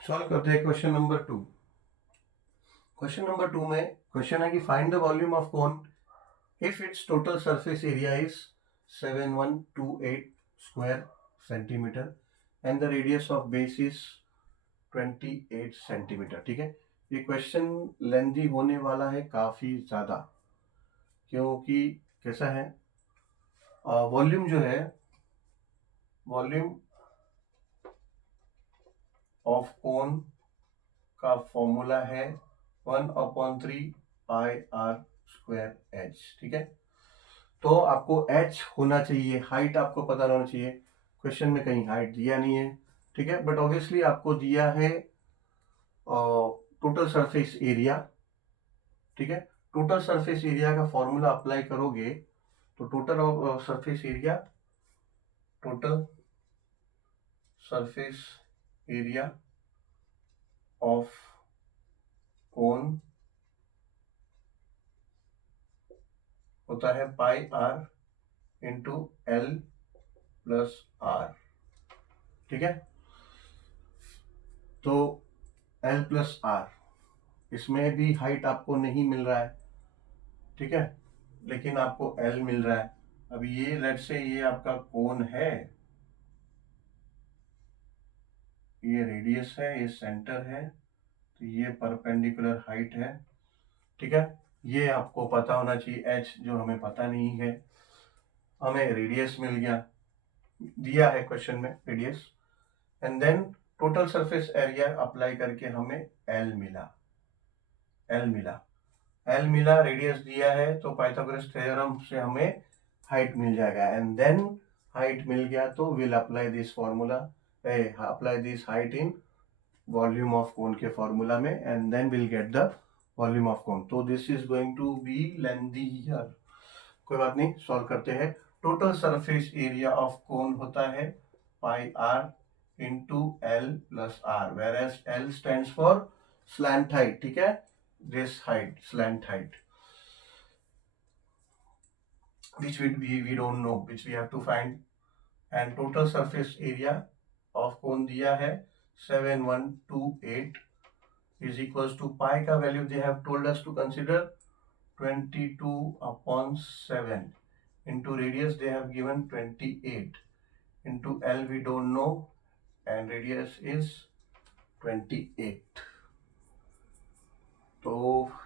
Solve करते हैं question number 2। Question number 2 में क्वेश्चन है कि find the volume of cone if it's total surface area is 7128 square centimetre and the radius of base is 28 centimetre. ठीक है, ये question lengthy होने वाला है काफी ज्यादा, क्योंकि कैसा है, वॉल्यूम जो है, वॉल्यूम ऑफ कोन का फॉर्मूला है 1/3 पाई आर स्क्वायर एच। ठीक है, तो आपको एच होना चाहिए, हाइट आपको पता होना चाहिए। क्वेश्चन में कहीं हाइट दिया नहीं है, ठीक है, बट ऑब्वियसली आपको दिया है टोटल सरफेस एरिया। ठीक है, टोटल सरफेस एरिया का फॉर्मूला अप्लाई करोगे तो total surface area, total surface area of cone होता है pi R into L plus R. ठीक है, तो एल प्लस आर, इसमें भी हाइट आपको नहीं मिल रहा है, ठीक है, लेकिन आपको एल मिल रहा है। अब ये लेट से ये आपका कोन है, ये रेडियस है, ये सेंटर है, तो ये परपेंडिकुलर हाइट है। ठीक है, ये आपको पता होना चाहिए एच, जो हमें पता नहीं है। हमें रेडियस मिल गया, दिया है क्वेश्चन में radius, and then total surface area apply करके हमें एल मिला, एल मिला, एल मिला, रेडियस दिया है, तो पाइथागोरस थ्योरम से हमें हाइट मिल जाएगा। एंड देन हाइट मिल गया तो will apply this formula, apply this height in volume of cone के फॉर्मूला में, and then will get the volume of cone. तो this is going to be lengthy here, कोई बात नहीं, सॉल्व करते हैं। Total surface area of cone होता है pi R into L plus R, where as L stands for slant height. ठीक है, this height, slant height, which we don't know, which we have to find. And total surface area of cone दिया है 7128 is equals to pi का value they have told us to consider 22/7 into radius they have given 28 into L we don't know and radius is 28। तो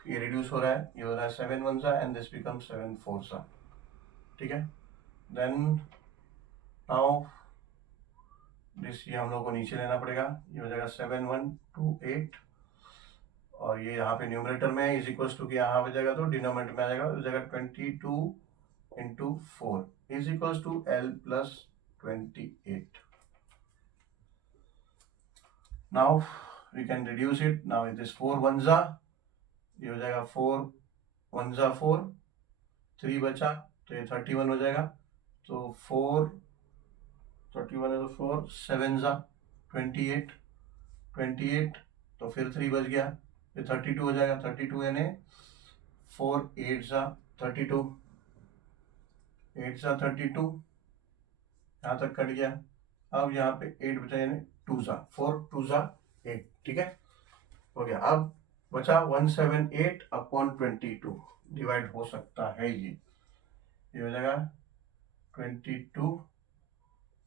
ये reduce हो रहा है, ये हो रहा है 7 1 सा एंड दिस बिकम 7 4 सा। ठीक है, देन नाउ दिस, ये हम लोग को नीचे लेना पड़ेगा, ये हो जाएगा 7128 और ये यहाँ पे न्यूमरेटर में इज इक्वल टू, यहाँ पे जाएगा तो डिनोमिनेटर में आ जाएगा, हो जाएगा 22 into 4 is equal to L plus 28। Now we can reduce it, now it is 4 1 ज़ा, ये हो जाएगा 4 1 ज़ा 4, 3 बचा तो ये 31 हो जाएगा, तो 4 31 है तो 4 7 ज़ा 28 28, तो फिर 3 बच गया, ये 32 हो जाएगा, 32 यानी 4 8 ज़ा 32, 8 ज़ा 32, यहाँ तक कट गया। अब यहाँ पे 8 बचा यानी 2 ज़ा 4 2 ज़ा 8। ठीक है, हो गया। अब बचा 178/22, डिवाइड हो सकता है, ये हो जाएगा 22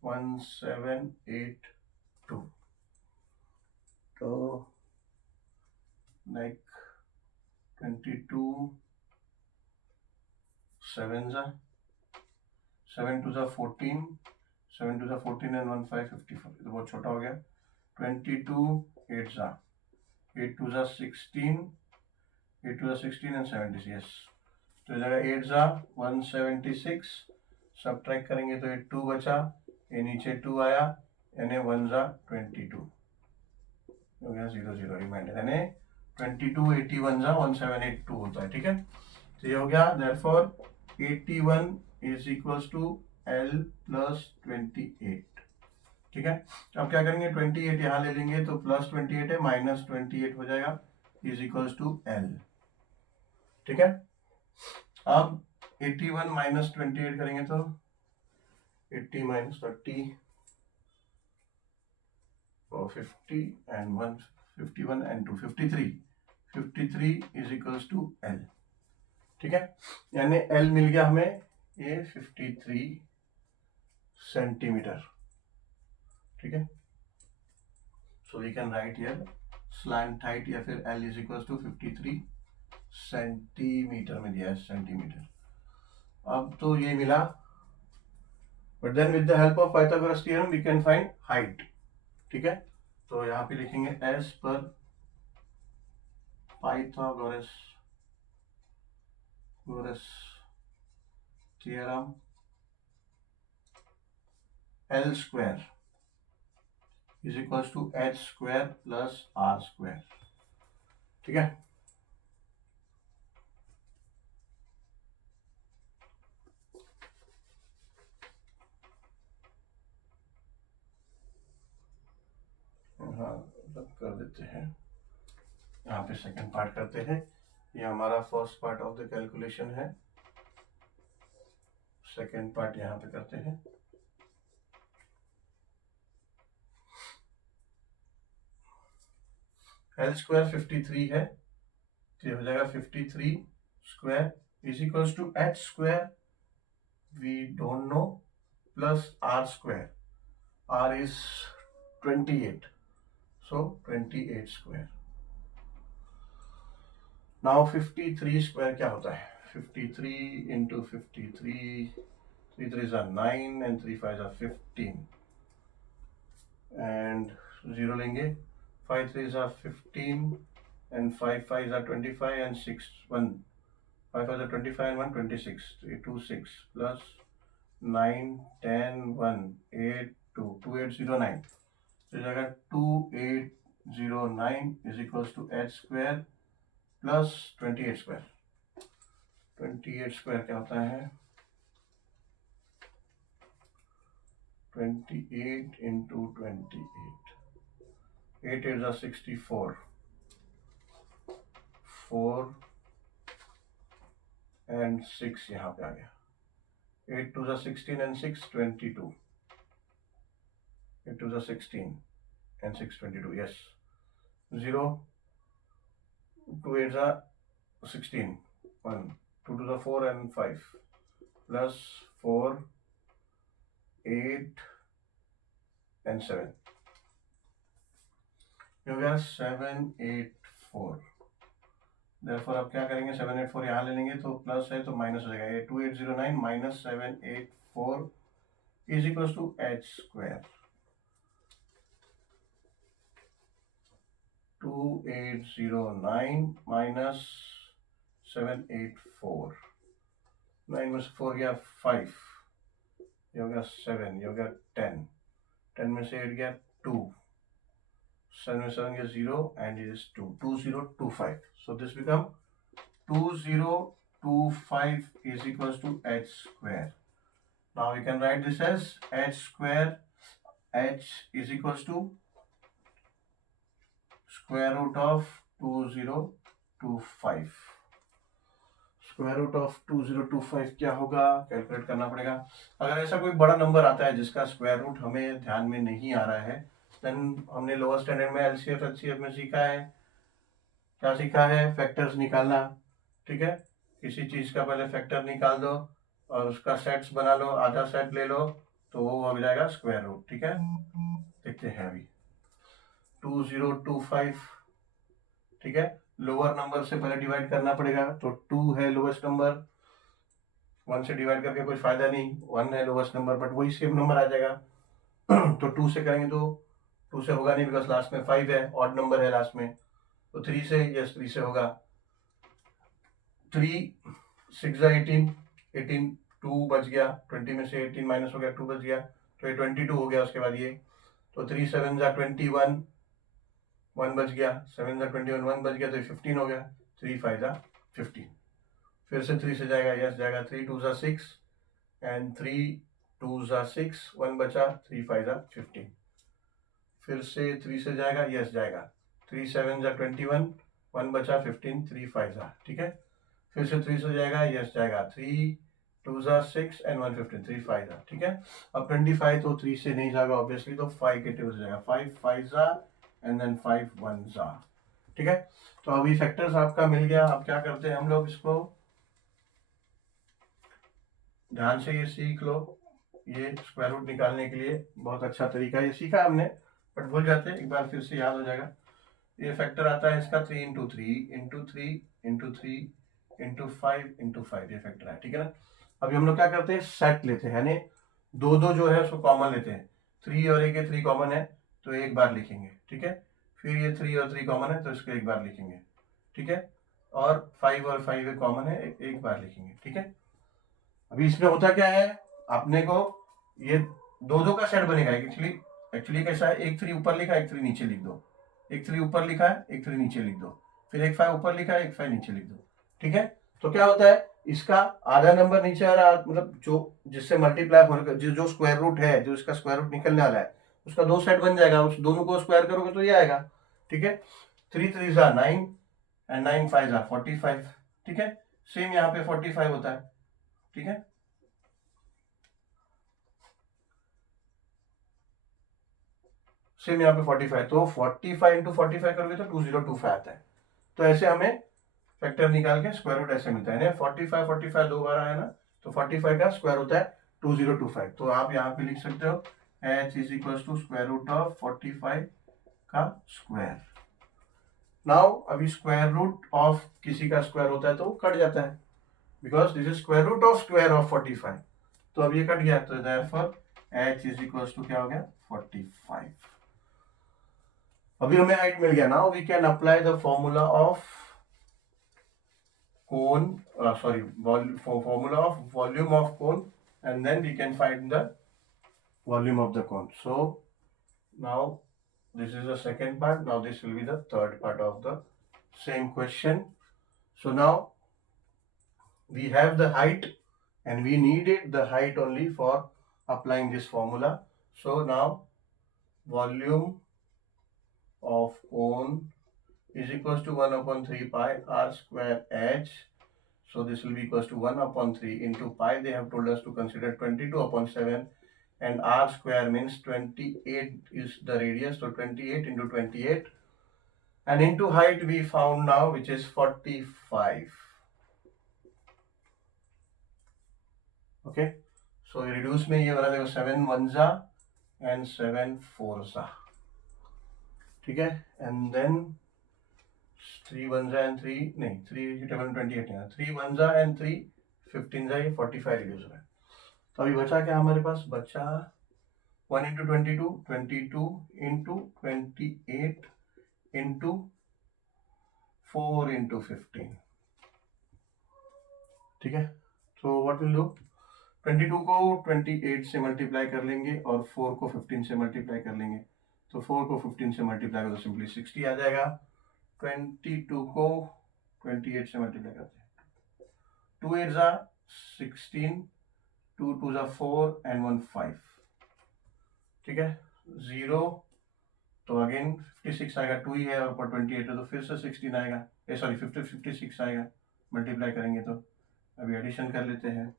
1782, तो लाइक 22 7 ज़ा 7 2 ज़ा 14, 7 2 ज़ा 14 एंड 1 5 54, तो बहुत छोटा हो गया। 22 8 ज़ा 8 2 ज़ा 16, 8 2 ज़ा 16 एंड 76, यस, तो ये जाएगा 8 ज़ा 176, सब्ट्रैक्ट करेंगे तो ये 2 बचा, ये नीचे 2 आया यानी 1 ज़ा 22 हो गया, 0 0 रिमाइंडर, यानी 22 81 ज़ा 1782 होता है। ठीक है, तो ये हो गया, therefore 81 is equals to L plus 28। ठीक है, अब क्या करेंगे, 28 यहाँ ले लेंगे तो प्लस 28 है, माइनस 28 हो जाएगा, इज इक्वल्स टू L। ठीक है, अब 81 माइनस 28 करेंगे तो 80 माइनस 30 और 50 and 1 51 and 2 53 is equals to L। ठीक है, यानी L मिल गया हमें ये 53 सेंटीमीटर। ठीक है, so we can write here slant height या फिर L is equals to 53 centimetre में दिया है, सेंटीमीटर। अब तो ये मिला, but then with the help of Pythagoras theorem we can find height. ठीक है, तो यहाँ पे लिखेंगे as per Pythagoras theorem L square is equals to H square plus R square. ठीक है, हाँ रब कर देते हैं, यहाँ पे सेकंड पार्ट करते हैं। ये हमारा first part of the calculation है, सेकंड पार्ट यहाँ पे करते हैं। L स्क्वायर 53 है, तो ये हो जाएगा 53 square is equals to H square we don't know plus R square, R is 28, so 28 square. Now 53 square क्या होता है, 53 into 53, 3 3s are 9 and 3 5s are 15 and 0 लेंगे, 5 3s are 15 and 5 5s are 25 and 6 1, 5 5s are 25 and 1 26, 3 2 6 plus 9 10 1 8 2 2809, तो जाएगा 2809 is equals to H square plus 28 square. 28 square क्या होता है, 28 into 28, 8 8 are 64, 4 and 6 यहाँ पे आ गया, 8 2 are 16 and 6 22, 8 2 are 16 and 6 22, yes, 0 2 8 are 16, 1 2 2 are 4 and 5 plus 4 8 and 7, ये हो गया 784। Therefore आप क्या करेंगे, 784 यहाँ ले लेंगे तो प्लस है तो माइनस हो जाएगा, ये 2809 minus 784 is equal to H square. 2809 minus 784, 9 में से 4 गया 5, ये हो गया 7, ये हो गया 10, 10 में से 8 गया 2, 7 में 7 गया 0 and it is 2, 2025, so this become 2025 is equals to H square. Now we can write this as H square, H is equals to square root of 2025। Square root of 2025 क्या होगा, कैलकुलेट करना पड़ेगा। अगर ऐसा कोई बड़ा नंबर आता है जिसका स्क्वायर रूट हमें ध्यान में नहीं आ रहा है, देन हमने लोअर स्टैंडर्ड में एलसीएफ एचसीएफ में सीखा है, क्या सीखा है, फैक्टर्स निकालना। ठीक है, किसी चीज का पहले फैक्टर निकाल दो और उसका सेट्स बना लो, आधा सेट ले लो तो वो हो जाएगा स्क्वायर रूट। ठीक है, देखते हैं अभी 2025। ठीक है, लोअर नंबर से पहले डिवाइड करना पड़ेगा, तो 2 है लोवेस्ट नंबर, 1 से डिवाइड करके कोई फायदा नहीं, 1 है लोवेस्ट नंबर बट वही सेम नंबर आ जाएगा। तो 2 से करेंगे तो 2 से होगा नहीं, बिकॉज लास्ट में 5 है, ऑड नंबर है लास्ट में, तो 3 से, यस 3 से होगा। 3 6 18, 18 2 बच गया, 20 में से 18 माइनस हो गया 2 बच गया, तो ये 22 हो गया। उसके बाद ये तो 3 7 21, 1 बच गया, 7 21, 1 बच गया, तो 15 हो गया, 3 5 15। फिर से 3 से जाएगा, यस जाएगा, 3 2 6 एंड 3 2 6, 1 बचा, 3 5 15। फिर से 3 से जाएगा, यस जाएगा, 3 7 21, 1 बचा, 15, 3 5 ठीक है। फिर से 3 से जाएगा, यस जाएगा, 3 2 ज़ा 6 and 1 15, 3 5 ज़ा, ठीक है। अब 25 तो 3 से नहीं जाएगा ऑब्वियसली, तो 5 के टेबल जाएगा, 5 5 ज़ा एंड देन 5 1 ज़ा, ठीक है। तो अभी फैक्टर्स आपका मिल गया। अब क्या करते हैं हम लोग, इसको ध्यान से ये सीख लो। ये स्क्वायर रूट निकालने के लिए बहुत अच्छा तरीका है, ये सीखा हमने बट भूल जाते हैं, एक बार फिर से याद हो जाएगा। ये फैक्टर आता है इसका 3 into 3 into 3 into 3 into 5 into 5, ये फैक्टर है, ठीक है ना। अभी हम लोग क्या करते हैं, सेट लेते हैं, यानी दो दो जो है उसको कॉमन लेते हैं। 3 और 1 3 कॉमन है तो एक बार लिखेंगे, ठीक है। फिर ये 3 और 3 कॉमन है तो इसको एक बार लिखेंगे, ठीक है। और 5 और 5 कॉमन है, एक बार लिखेंगे, ठीक है। अभी इसमें होता क्या है, अपने को ये दो दो का सेट बनेगा। एक्चुअली एक्चुअली कैसा है, एक 3 ऊपर लिखा, एक 3 नीचे लिख दो, एक 3 ऊपर लिखा है, एक 3 नीचे लिख दो, फिर एक 5 ऊपर लिखा है, एक 5 नीचे लिख दो, ठीक है। तो क्या होता है, इसका आधा नंबर नीचे आ रहा, मतलब जो जिससे मल्टीप्लाई होगा, जो स्क्वायर रूट है, जो इसका स्क्वायर रूट निकलने वाला है, उसका दो सेट बन जाएगा, उस दोनों को स्क्वायर करोगे तो ये आएगा, ठीक है। 3 3 ज़ा 9 एंड 9 5 ज़ा 45, ठीक है। सेम यहाँ पे 45 होता है, ठीक है। सेम यहाँ पे 45, तो 45 इंटू 45 करोगे तो 2025 आता है। तो ऐसे हमें फैक्टर निकाल के स्क्वायर रूट ऐसे मिलता है। 45 45 दो बार आया ना, तो 45 का स्क्वायर होता है 2025। तो आप यहाँ पे लिख सकते हो h is equal to square root of 45 का स्क्वायर। नाउ अभी स्क्वायर रूट ऑफ किसी का स्क्वायर होता है तो वो कट जाता है, because this is square root of square of 45। तो अब ये कट गया, तो therefore h is equal to क्या हो गया, 45। अभी हमें हाइट मिल गया। Now we can apply the formula of cone, formula of volume of cone, and then we can find the volume of the cone. So now this is the second part, now this will be the third part of the same question. So now we have the height and we needed the height only for applying this formula. So now volume of cone is equals to 1 upon 3 pi r square h. So this will be equals to 1 upon 3 into pi. They have told us to consider 22 upon 7, and r square means 28 is the radius. So 28 into 28, and into height we found now, which is 45. Okay. So reduce में ये वाला देखो 7 1 ज़ा and 7 4 ज़ा, ठीक है। And then 3 1 ज़ा and 3 नहीं 3 टेबल 28 है, 3 1 ज़ा and 3 15 ज़ा, ये 45 रिड्यूस हो रहा है। तो अभी बचा क्या हमारे पास, बचा 1 इंटू 22 22 इंटू 28 इंटू 4 इंटू 15, ठीक है। तो व्हाट विल डू, 22 को 28 से मल्टीप्लाई कर लेंगे और 4 को 15 से मल्टीप्लाई कर लेंगे। तो 4 को 15 से मल्टीप्लाई करो तो सिंपली 60 आ जाएगा। 22 को 28 से मल्टीप्लाई करते हैं, 2 8 ज़ा 16, 2 2 ज़ा 4 and 1 5, ठीक है। 0 तो अगेन 56 आएगा, 2 ही है और ऊपर 28 है तो फिर से 16 आएगा, सॉरी 56 आएगा मल्टीप्लाई करेंगे तो। अभी एडिशन कर लेते हैं,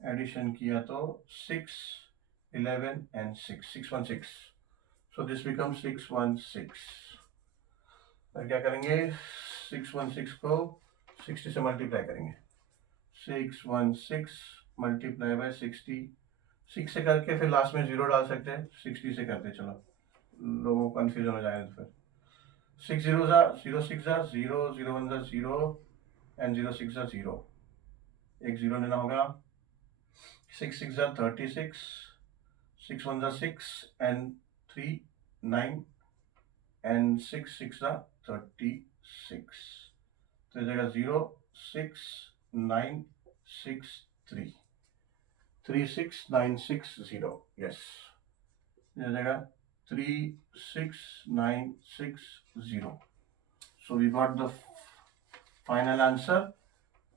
एडिशन किया तो 6 11 and 6 616, सो दिस बिकम 616। और क्या करेंगे, 616 को 60 से मल्टीप्लाई करेंगे, 616 मल्टीप्लाई बाय 60, 6 से करके फिर लास्ट में 0 डाल सकते हैं, 60 से करते, चलो लोगों को कंफ्यूजन हो जाएगा। तो फिर 6 0 ज़ा 0 6 ज़ा 0 0 1 ज़ा 0 एंड 0 6 ज़ा 0, एक 0 लेना होगा। 6 6 ज़ा 36, 6 1 ज़ा 6 and 3 9 and 6 6 ज़ा 36, तो जगह 0 6 9 6 3 3 6 9 6 0, यस, जगह 3 6 9 6 0. So we got the final answer,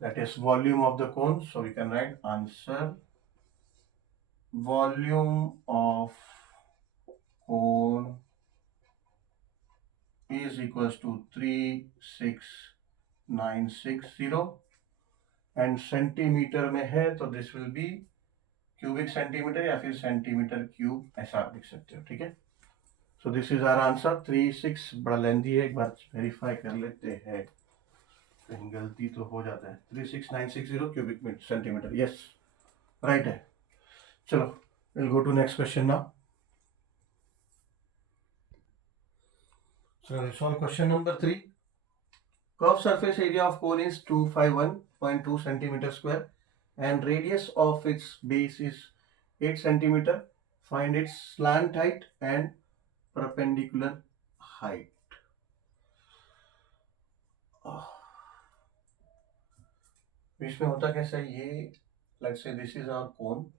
that is volume of the cone. So we can write answer, volume of cone is equals to 369660, and centimetre में है तो this will B cubic centimetre या फिर centimetre cube, ऐसा आप लिख सकते हो, ठीक है। So this is our answer. 36 बड़ा लेंथी है, एक बार वेरीफाई कर लेते हैं, कहीं गलती तो हो जाता है। 36960 क्यूबिक सेंटीमीटर, यस राइट है। चलो will go to next question now. So solve question number 3. Curved surface area of cone is 251.2 centimeter square and radius of its base is 8 centimeter. Find its slant height and perpendicular height. इसमें होता कैसा है, ये let's say this is our cone,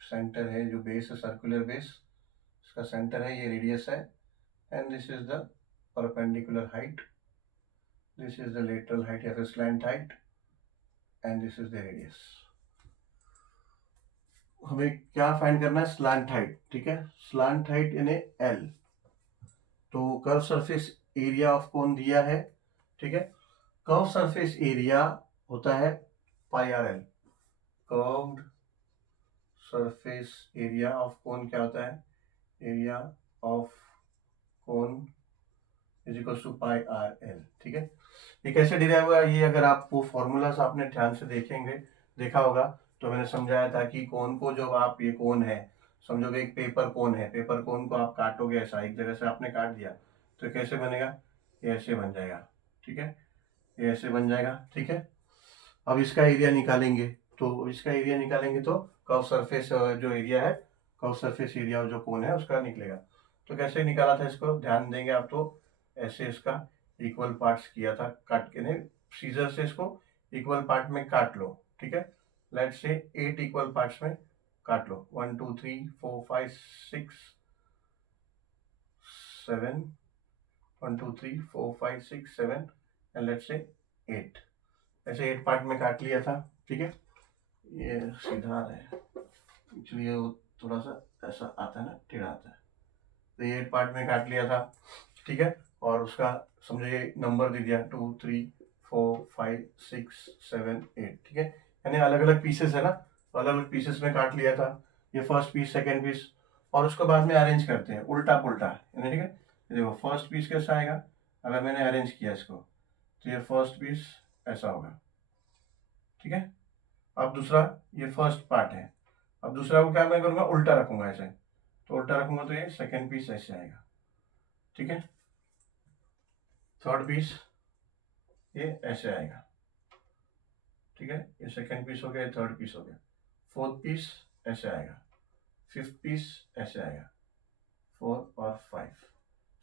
centre है जो base है circular base, इसका centre है, ये रेडियस है, and this is the perpendicular height, this is the lateral height या फिर slant height, and this is the radius. हमें क्या फाइंड करना है, स्लैंट हाइट, ठीक है। स्लैंट हाइट यानी एल। तो curve surface area of cone दिया है, ठीक है। कर्व सरफेस एरिया होता है pi R L. Curved surface area of cone क्या होता है, area of cone is equal to pi R L, ठीक है। ये कैसे डिराइव हुआ, ये अगर आप वो फॉर्मूलाज आपने ध्यान से देखा होगा तो मैंने समझाया था कि कोन को जब आप, ये कोन है समझोगे, एक पेपर कोन है, पेपर कोन को आप काटोगे ऐसा, एक जगह से आपने काट दिया तो कैसे बनेगा, ये ऐसे बन जाएगा, ठीक है, ये ऐसे बन जाएगा, ठीक है। अब इसका एरिया निकालेंगे, तो इसका एरिया निकालेंगे तो कर्व सरफेस जो एरिया है, कर्व सरफेस एरिया जो कोन है उसका निकलेगा। तो कैसे निकाला था इसको ध्यान देंगे आप, तो ऐसे इसका इक्वल पार्ट्स किया था, काट के नहीं, सीजर से इसको इक्वल पार्ट में काट लो, ठीक है। लेट्स से 8 इक्वल पार्ट्स में काट लो, 1 2 3 4 5 6 7, 1 2 3 4 5 6 7 एंड लेट्स से 8, ऐसे 8 पार्ट में काट लिया था, ठीक है। ये सीधा है, एक्चुअली वो थोड़ा सा ऐसा आता है ना, टेढ़ा आता है, तो ये 8 पार्ट में काट लिया था, ठीक है। और उसका समझो ये नंबर दे दिया 2 3 4 5 6 7 8, ठीक है, यानी अलग अलग पीसेस है ना, तो अलग अलग पीसेस में काट लिया था, ये फर्स्ट पीस सेकेंड पीस, और उसको बाद में अरेंज करते हैं उल्टा पुल्टा, यानी ठीक है। देखो फर्स्ट पीस कैसा आएगा, अगर मैंने अरेंज किया इसको तो ये फर्स्ट पीस ऐसा होगा, ठीक है। अब दूसरा, ये फर्स्ट पार्ट है, अब दूसरा को क्या मैं करूँगा, उल्टा रखूंगा ऐसे, तो उल्टा रखूंगा तो ये सेकेंड पीस ऐसे आएगा, ठीक है। थर्ड पीस ये ऐसे आएगा, ठीक है, ये सेकेंड पीस हो गया, थर्ड पीस हो गया, फोर्थ पीस ऐसे आएगा, फिफ्थ पीस ऐसे आएगा, 4 और 5,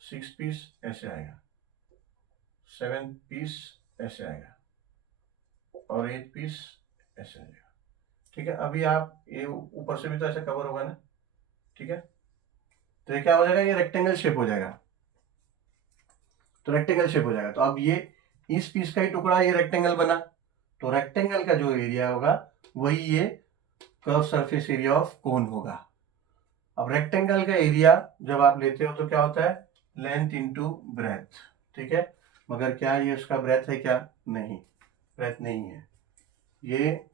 सिक्स पीस ऐसे आएगा, 7 पीस ऐसे आएगा, और 8 पीस ऐसे आएगा, ठीक है। अभी आप ये ऊपर से भी तो ऐसे कवर होगा ना, ठीक है, तो ये क्या हो जाएगा, ये रेक्टेंगल शेप हो जाएगा, तो रेक्टेंगल शेप हो जाएगा। तो अब ये इस पीस का ही टुकड़ा, ये रेक्टेंगल बना, तो रेक्टेंगल का जो एरिया होगा वही ये कर्व सरफेस एरिया ऑफ कोन होगा। अब रेक्टेंगल का एरिया जब आप लेते हो तो क्या होता है, लेंथ इनटू ब्रेथ, ठीक है। मगर क्या ये उसका ब्रेथ है, क्या नहीं, ब्रेथ नहीं है, ये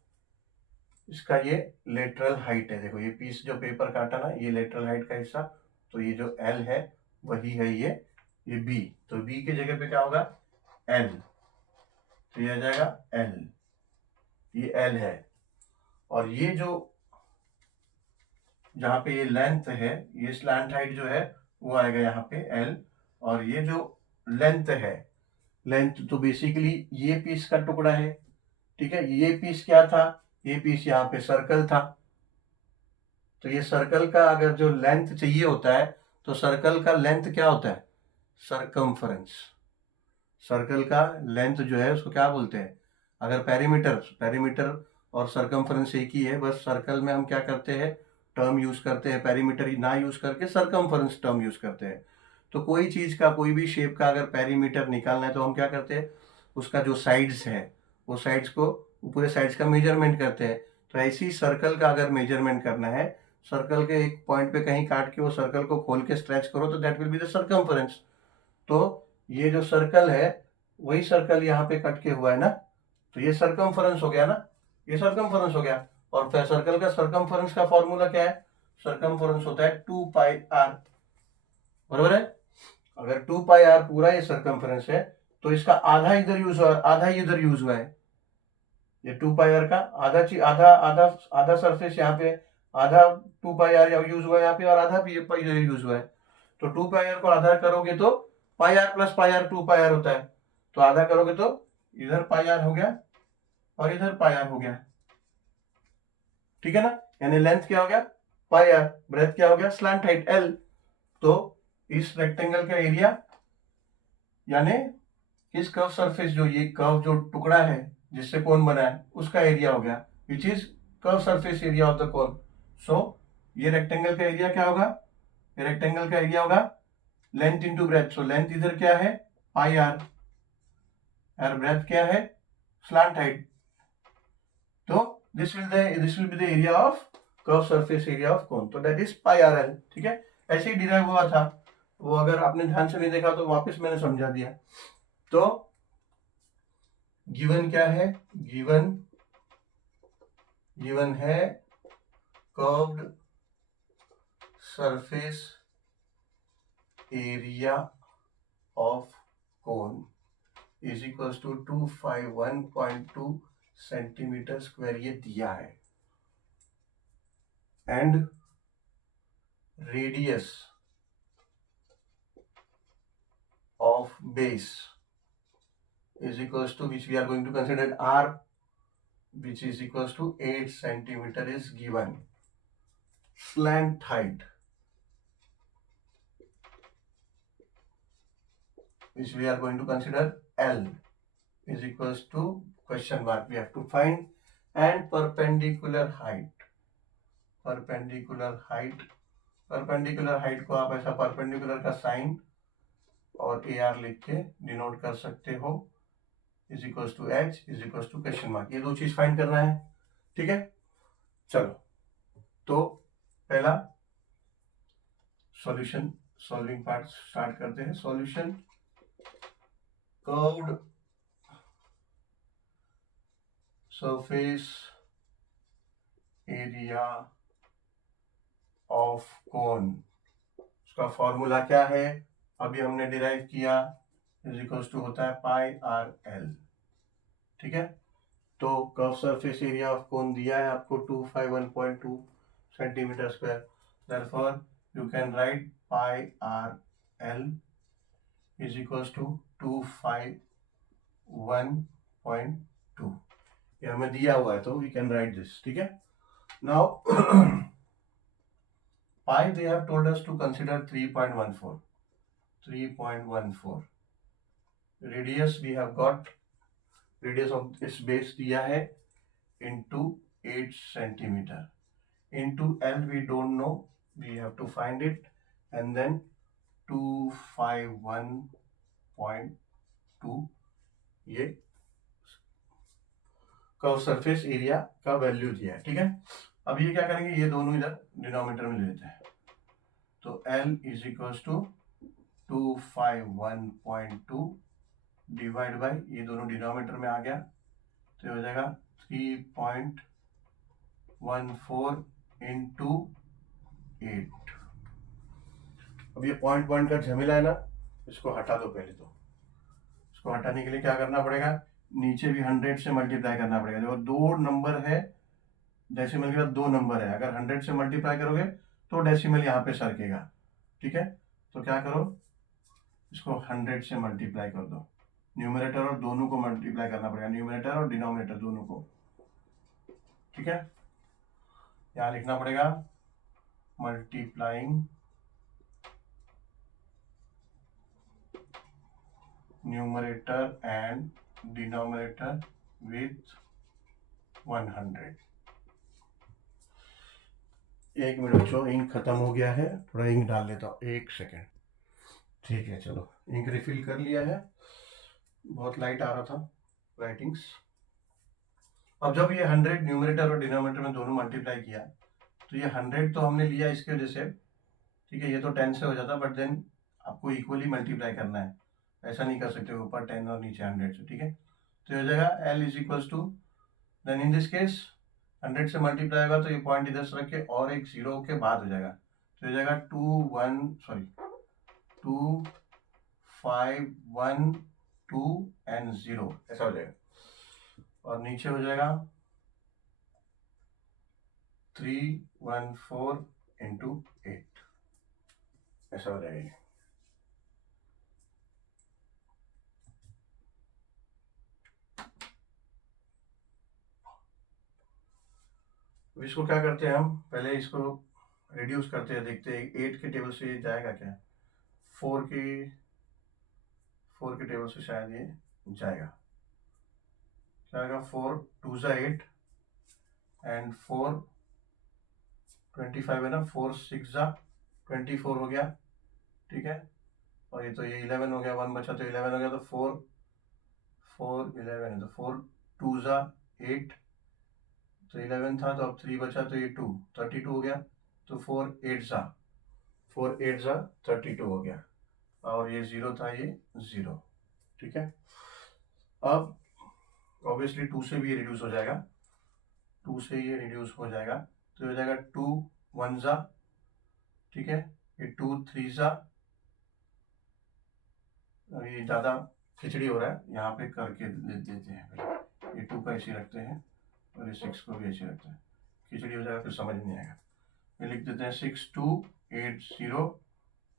इसका ये लेटरल हाइट है। देखो ये पीस जो पेपर काटा ना, ये लेटरल हाइट का हिस्सा, तो ये जो एल है वही है ये बी, तो बी की जगह पे क्या होगा, एल, तो ये आ जाएगा एल, ये एल है। और ये जो जहाँ पे ये लेंथ है, ये स्लैंट हाइट जो है वो आएगा यहाँ पे एल, और ये जो लेंथ है, लेंथ तो बेसिकली ये पीस का टुकड़ा है, ठीक है। ये पीस क्या था, ये पीस यहाँ पे सर्कल था, तो ये सर्कल का अगर जो लेंथ चाहिए होता है तो सर्कल का लेंथ क्या होता है, सरकमफरेंस। सर्कल का लेंथ जो है उसको क्या बोलते हैं, अगर पेरीमीटर और सरकमफरेंस एक ही है, बस सर्कल में हम क्या करते हैं, टर्म यूज करते हैं, पेरीमीटर ना यूज करके सरकमफरेंस टर्म यूज करते हैं। तो कोई चीज का, कोई भी शेप का अगर पेरीमीटर निकालना है तो हम क्या करते हैं, उसका जो साइड्स है वो साइड्स को, पूरे साइड्स का मेजरमेंट करते हैं। तो ऐसी सर्कल का अगर मेजरमेंट करना है सर्कल के एक पॉइंट पे कहीं काट के वो सर्कल को खोल के स्ट्रेच करो तो that will be the circumference. तो ये जो सर्कल है वही सर्कल यहाँ पे कट के हुआ है ना, तो ये सर्कमफरेंस हो गया ना, ये सर्कमफरेंस हो गया। और फिर सर्कल का सर्कमफरेंस का फॉर्मूला क्या है? सर्कमफरेंस होता है 2 पाई आर, बराबर है। अगर 2 पाई आर पूरा ये सर्कमफरेंस है तो इसका आधा इधर यूज हुआ, आधा इधर यूज हुआ है। ये 2 पाई आर का आधा आधा आधा आधा सरफेस यहाँ पे, आधा 2 पाई आर यूज हुआ है यहाँ पे और आधा भी इधर यूज हुआ है। तो 2 पाई आर को आधा करोगे तो pi R plus pi R 2 pi R होता है। तो आधा करोगे तो इधर पाई आर हो गया और इधर पाई आर हो गया, ठीक है ना। यानी लेंथ क्या हो गया? पाई आर, ब्रेथ क्या हो गया? Slant height L. तो इस रेक्टेंगल का एरिया यानी इस कर्व सरफेस, जो ये कर्व जो टुकड़ा है जिससे कोन बना है उसका एरिया हो गया, which is curve surface area of the cone. So ये रेक्टेंगल का एरिया क्या होगा? ये रेक्टेंगल का एरिया होगा length into breadth. So length इधर क्या है? पाई आर, और ब्रेथ क्या है? Slant height. तो this will be the area of curve surface area of cone, तो that is pi R L, ठीक है। ऐसे ही डिराइव हुआ था, वो अगर आपने ध्यान से नहीं देखा तो वापस मैंने समझा दिया। तो गिवन क्या है? गिवन है curved surface area of cone is equal to 251.2 centimetre square, ये दिया है। And radius of base is equals to, which we are going to consider r, which is equals to 8 centimeter is given. Slant height, which we are going to consider L, is equals to question mark we have to find, and perpendicular height, perpendicular height को आप ऐसा perpendicular का sign और AR लिख के denote कर सकते हो, is equals to H is equals to question mark. ये दो चीज फाइंड करना है, ठीक है। चलो, तो पहला सॉल्यूशन, सॉल्विंग पार्ट स्टार्ट करते हैं। Solution, curved surface area of कोन, उसका फॉर्मूला क्या है? अभी हमने डिराइव किया, इज इक्वल्स टू होता है पाई आर एल, ठीक है। तो curve surface area of cone दिया है आपको 251.2 centimetre square, therefore you can write pi R L is equals to 251.2, ये हमें दिया हुआ है तो वी कैन राइट दिस, ठीक है। Now pi they have told us to consider 3.14, radius we have got, radius of इस बेस दिया है into 8 centimeter, into L we don't know, we have to find it, and then 251.2 ये curve surface area का value दिया है, ठीक है। अब ये क्या करेंगे, ये दोनों इधर डिनोमिनेटर में ले लेते हैं, तो L is equals to 251.2 divide by, ये दोनों डिनोमिनेटर में आ गया तो हो जाएगा 3.14 इंटू 8। अब ये पॉइंट पॉइंट का झमेला है ना, इसको हटा दो पहले। तो इसको हटाने के लिए क्या करना पड़ेगा, नीचे भी 100 से मल्टीप्लाई करना पड़ेगा। जो दो नंबर है, डेसिमल के बाद दो नंबर है, अगर 100 से मल्टीप्लाई करोगे तो डेसिमल यहाँ पे सरकेगा, ठीक है। तो क्या करो, इसको 100 से मल्टीप्लाई कर दो, न्यूमरेटर और दोनों को मल्टीप्लाई करना पड़ेगा, न्यूमरेटर और डिनोमिनेटर दोनों को, ठीक है। यहां लिखना पड़ेगा multiplying numerator and denominator with 100। एक मिनट बच्चों, इंक खत्म हो गया है, थोड़ा इंक डाल लेता हूँ, एक सेकेंड, ठीक है। चलो, इंक रिफिल कर लिया है, बहुत लाइट आ रहा था राइटिंग्स। अब जब ये 100 न्यूमरेटर और डिनोमिनेटर में दोनों मल्टीप्लाई किया तो ये 100 तो हमने लिया इसके वजह से, ठीक है, ये तो 10 से हो जाता, बट देन आपको इक्वली मल्टीप्लाई करना है, ऐसा नहीं कर सकते ऊपर 10 और नीचे 100 से, ठीक है। तो ये हो जाएगा L is equals to, then in this case 100 से मल्टीप्लाई होगा तो ये पॉइंट इधर से रख के और एक 0 के बाद हो जाएगा, तो हो जाएगा 2 5 1 2 एंड 0, ऐसा हो जाएगा। और नीचे हो जाएगा 3 1 4 इंटू 8, ऐसा हो जाएगा। इसको क्या करते हैं हम, पहले इसको रिड्यूस करते हैं, देखते हैं 8 के टेबल से ये जाएगा क्या, 4 के टेबल से शायद ये जाएगा, क्या आएगा, 4 2 ज़ा 8 एंड 4 25 है ना, 4 6 ज़ा 24 हो गया, ठीक है। और ये तो ये 11 हो गया, 1 बचा तो 11 हो गया, तो 4 11 है, तो 4 2 ज़ा 8, तो 11 था, तो अब 3 बचा तो ये 2 32 हो गया, तो 4 8 ज़ा 32 हो गया, और ये 0 था, ये 0, ठीक है। अब ऑब्वियसली 2 से भी ये रिड्यूस हो जाएगा, 2 से ये रिड्यूस हो जाएगा, तो हो जाएगा 2 1 ज़ा, ठीक है, ये 2 3 ज़ा, ये ज़्यादा खिचड़ी हो रहा है, यहाँ पे करके देते हैं, ये 2 का ऐसे रखते हैं और ये 6 को भी ऐसे रखते हैं, खिचड़ी हो जाएगा फिर समझ नहीं आएगा। ये लिख देते हैं 6280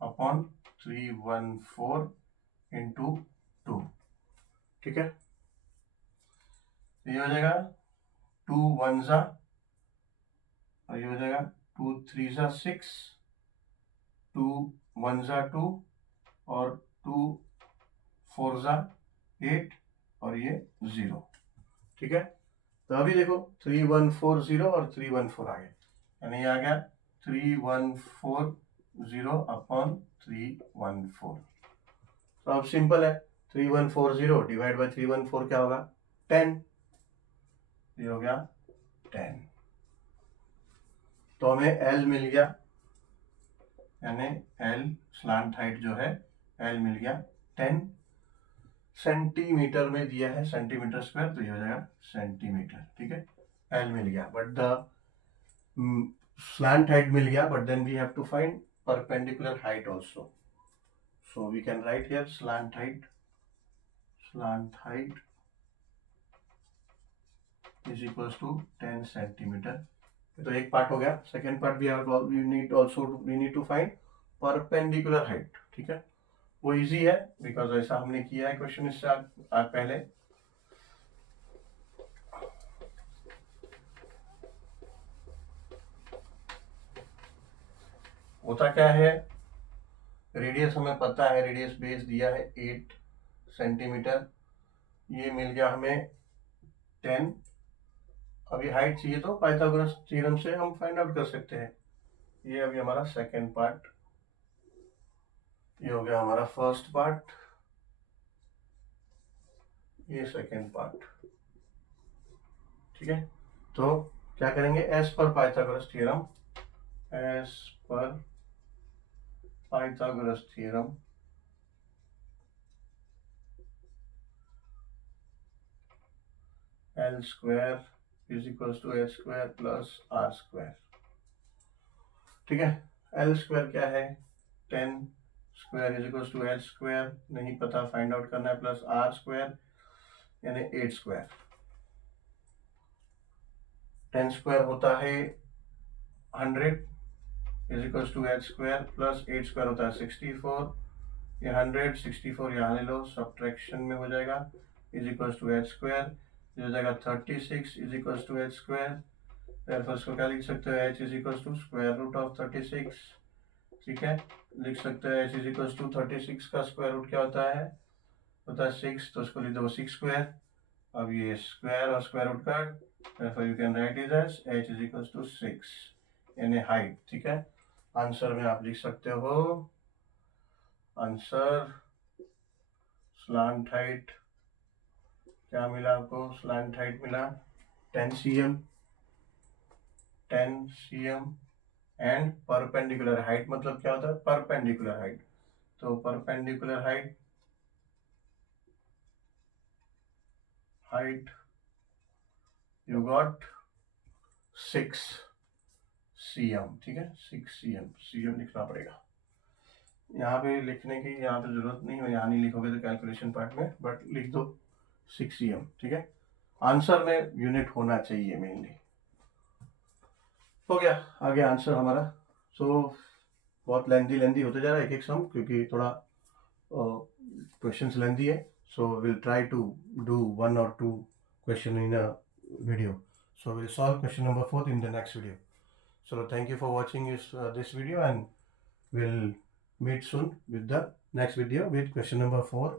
अपॉन 314 इंटू 2, ठीक है। ये हो जाएगा 2 1 ज़ा, और ये हो जाएगा 2 3 ज़ा 6, 2 1 ज़ा 2, और 2 4 ज़ा 8, और ये 0, ठीक है। तो अभी देखो 3140 और 314 आ गए, यानी ये आ गया 3140 अपॉन 314। तो अब सिंपल है, 3140 डिवाइड बाई 314 क्या होगा, 10, ये हो गया 10। तो हमें L मिल गया, यानी L स्लांट हाइट जो है L मिल गया 10 सेंटीमीटर में दिया है, सेंटीमीटर स्क्वायर, तो ये हो जाएगा सेंटीमीटर, ठीक है। L मिल गया, बट द slant height मिल गया, but then we have to find perpendicular height also. So we can write here slant height is equals to 10 centimeter. तो एक पार्ट हो गया, second part we need to find perpendicular height, ठीक है। वो easy है, because ऐसा हमने किया है क्वेश्चन इससे आज पहले। होता क्या है, रेडियस हमें पता है, रेडियस बेस दिया है 8 सेंटीमीटर, ये मिल गया हमें 10, अभी हाइट चाहिए तो पाइथागोरस थ्योरम से हम फाइंड आउट कर सकते हैं। ये अभी हमारा सेकेंड पार्ट, ये हो गया हमारा फर्स्ट पार्ट, ये सेकेंड पार्ट, ठीक है। तो क्या करेंगे, as per Pythagoras theorem, as per Pythagoras theorem L square is equals to H square plus R square, ठीक है। L स्क्वायर क्या है, 10 square is equals to H square, नहीं पता, फाइंड आउट करना है, प्लस R स्क्वायर यानी 8 square, 10 square होता है 100 is equals to H square, plus 8 square होता है 64, ये 100 64 यहाँ ले लो, सब्ट्रैक्शन में हो जाएगा, is equals to H square, ये हो जाएगा 36 is equals to H square, फिर इसको क्या लिख सकते हो, H is equals to square root of 36, ठीक है। लिख सकते हैं H इज इक्वल्स टू 36 का स्क्वायर रूट क्या होता है 6, तो इसको लिख दो 6 स्क्वायर, अब ये स्क्वायर और स्क्वायर रूट का, therefore you can write it as H is equals to 6 यानी हाइट, ठीक है। आंसर में आप लिख सकते हो, आंसर स्लांट हाइट क्या मिला आपको, स्लांट हाइट मिला 10 cm, 10 cm and perpendicular height मतलब क्या होता है, परपेंडिकुलर हाइट, तो perpendicular height you got 6 cm, ठीक है, 6 cm लिखना पड़ेगा। यहाँ पे लिखने की यहाँ पे जरूरत नहीं है, यहाँ नहीं लिखोगे तो कैलकुलेशन पार्ट में, बट लिख दो 6 cm, ठीक है। आंसर में यूनिट होना चाहिए मेनली। हो गया आगे आंसर हमारा। सो बहुत लेंदी होते जा रहा है एक एक सम, क्योंकि थोड़ा क्वेश्चंस लेंदी है। So will try to do 1 or 2 question in a video. So we'll solve question number 4 in the next video. So thank you for watching this video, and we'll meet soon with the next video with question number 4